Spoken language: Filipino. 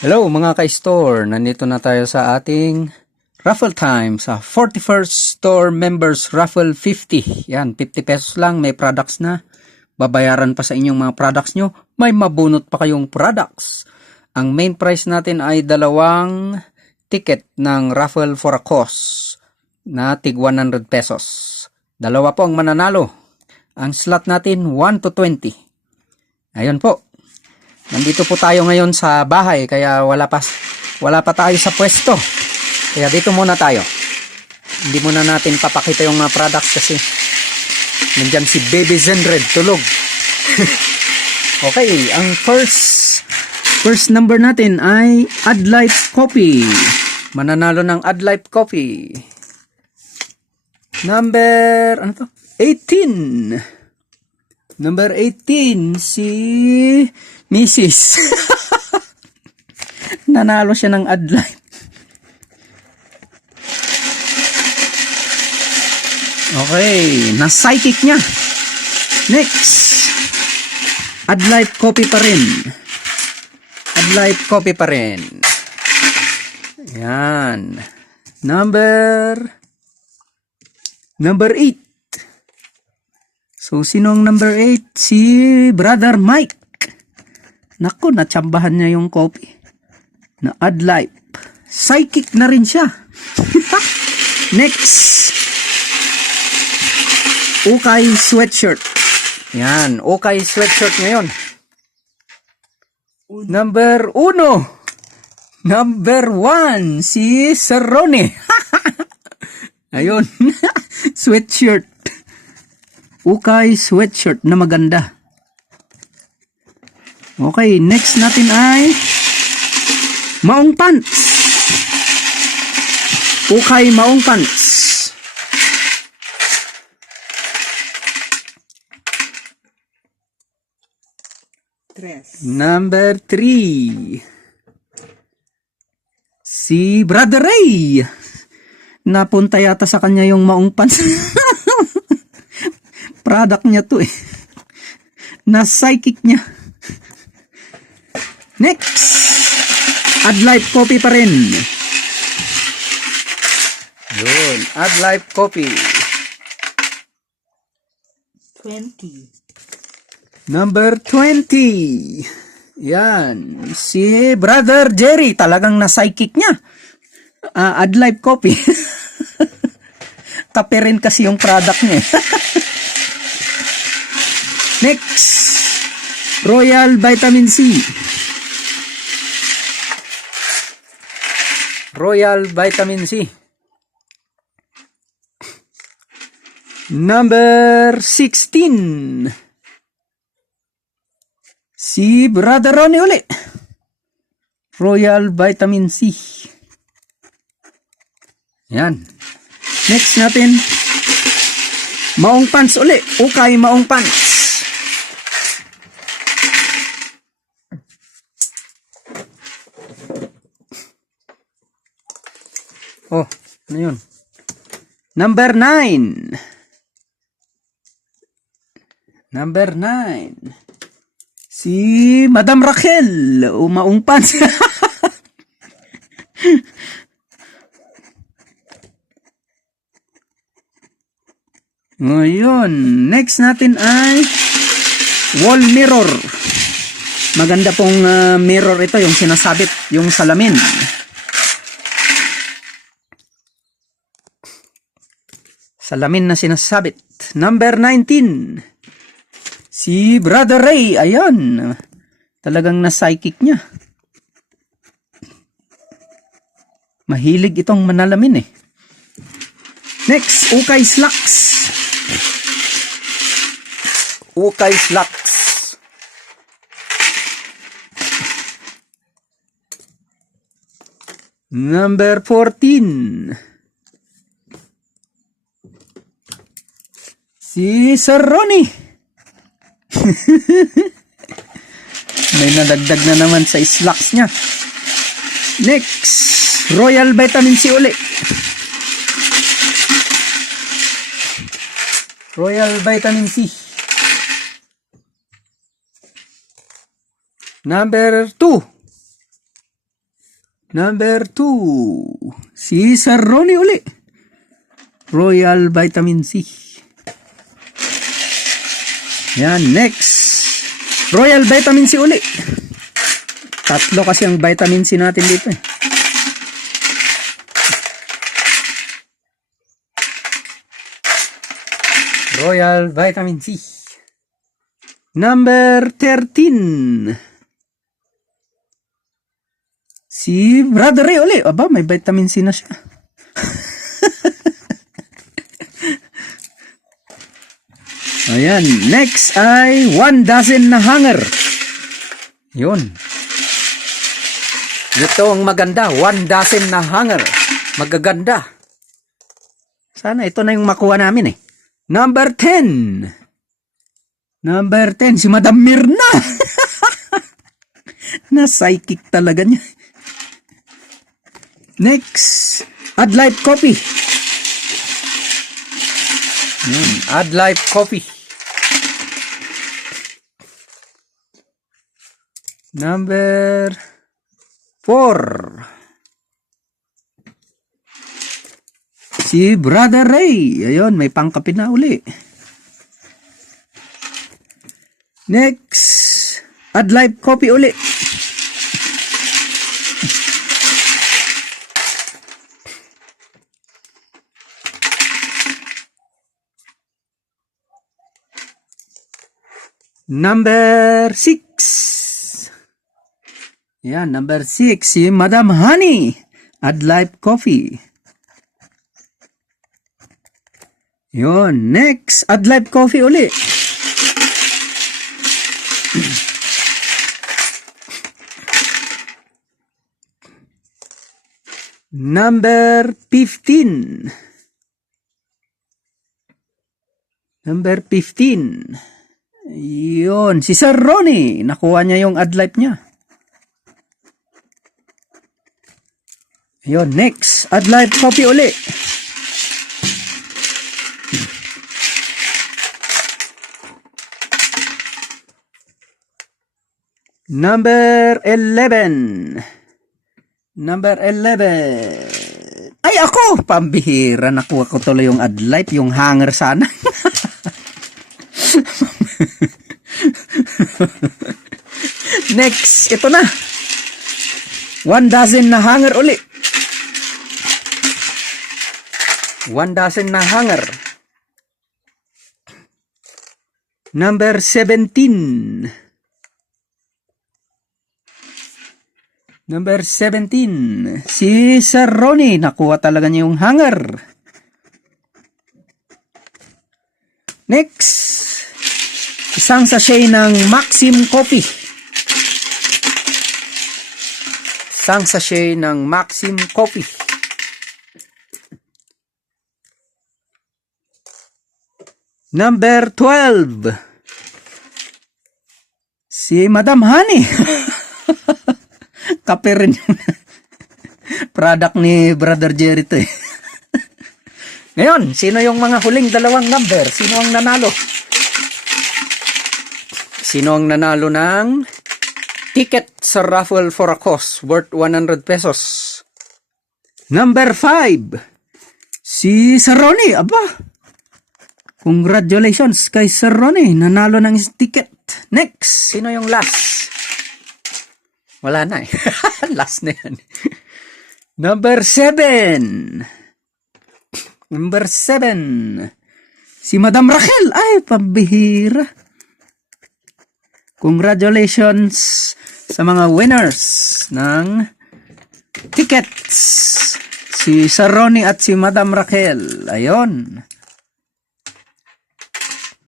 Hello mga ka-store, nandito na tayo sa ating raffle time sa 41st Store Members Raffle 50. Yan, 50 pesos lang, may products na. Babayaran pa sa inyong mga products nyo, may mabunot pa kayong products. Ang main prize natin ay 2 ticket ng raffle for a cause na tig 100 pesos. 2 po ang mananalo. Ang slot natin 1 to 20. Ayun po. Nandito po tayo ngayon sa bahay kaya wala pa tayo sa pwesto. Kaya dito muna tayo. Hindi muna natin papakita yung mga products kasi nandyan si Baby Zenred tulog. Okay, ang first number natin ay Adlife Coffee. Mananalo ng Adlife Coffee. Number 18. Number 18 si Mrs. Nanalo siya ng Adlife. Okay, na-psychic niya. Next. Adlife Coffee pa rin. Adlife Coffee pa rin. Yan. Number 8. So, sinong number 8? Si Brother Mike. Naku, natsambahan niya yung coffee. Na Adlife. Psychic na rin siya. Next. Ukay Sweatshirt. Yan, Ukay Sweatshirt ngayon. Number 1. Number 1. Si Sir Ronnie. Ayun. Sweatshirt. Ukay Sweatshirt na maganda. Okay, next natin ay Maong Pants. Ukay Maong Pants. Number 3. Si Brother Ray. Napunta yata sa kanya yung Maong Pants. Product niya to eh. Na-psychic niya. Next. Adlife Coffee pa rin. Yun. Adlife Coffee. 20. Number 20. Yan. Si Brother Jerry. Talagang na-psychic niya. Adlife Coffee. Kape rin kasi yung product niya. Next. Royal Vitamin C. Royal Vitamin C. Number 16. Si Brother Ronnie uli. Royal Vitamin C. Yan. Next natin. Maong Pants uli. Ukay Maong Pants. Oh, ano yun? Number 9. Number 9. Si Madam Raquel. Maong Pants. Ngayon, next natin ay wall mirror. Maganda pong mirror ito, yung sinasabit, yung salamin. Salamin na sinasabit. Number 19. Si Brother Ray. Ayan. Talagang na-psychic niya. Mahilig itong manalamin eh. Next, Ukay Slacks. Ukay Slacks. Number 14. Si Sir Ronnie. May nadagdag na naman sa slacks niya. Next, Royal Vitamin C uli. Royal Vitamin C. Number 2. Number 2, si Sir Ronnie uli. Royal Vitamin C. Yan, next. Royal Vitamin C uli. Tatlo kasi ang vitamin C natin dito eh. Royal Vitamin C. Number 13. Si Brother Ray uli. Aba, may vitamin C na siya. Ayan. Next ay 1 dozen na hanger. Yun. Ito ang maganda. 1 dozen na hanger. Magaganda. Sana ito na yung makuha namin eh. Number 10. Number 10. Si Madam Mirna. Na-psychic talaga niya. Next. Adlife Coffee. Adlife Coffee. Number 4. Si Brother Ray. Ayun, may pangkape na uli. Next. Adlife Coffee uli. Number 6. Yan, number 6. Si Madam Honey. Adlife Coffee. Yun. Next. Adlife Coffee uli. Number 15. Number 15. Yun. Si Sir Ronnie. Nakuha niya yung Adlife niya. Yun. Next. Adlife Coffee uli. Number 11. Number 11. Ay, ako! Pambihira. Nakuha ko tuloy yung Adlife. Yung hanger sana. Next. Ito na. 1 dozen na hanger uli. 1 dozen na hanger. Number 17. Number 17. Si Sir Ronnie. Nakuha talaga niya yung hanger. Next. Isang sachet ng Maxim Coffee. Isang sachet ng Maxim Coffee. Number 12. Si Madam Honey. Kape rin yun. Product ni Brother Jerry to eh. Ngayon, sino yung mga huling dalawang number? Sino ang nanalo? Sino ang nanalo ng ticket sa raffle for a cause worth 100 pesos? Number 5. Si Sir Ronnie. Aba. Congratulations kay Sir Ronnie. Nanalo ng ticket. Next. Sino yung last? Wala na eh. Last na yan. Number 7. Number 7. Si Madam Rachel. Ay, pambihira. Congratulations sa mga winners ng tickets. Si Sir Ronnie at si Madam Rachel. Ayon.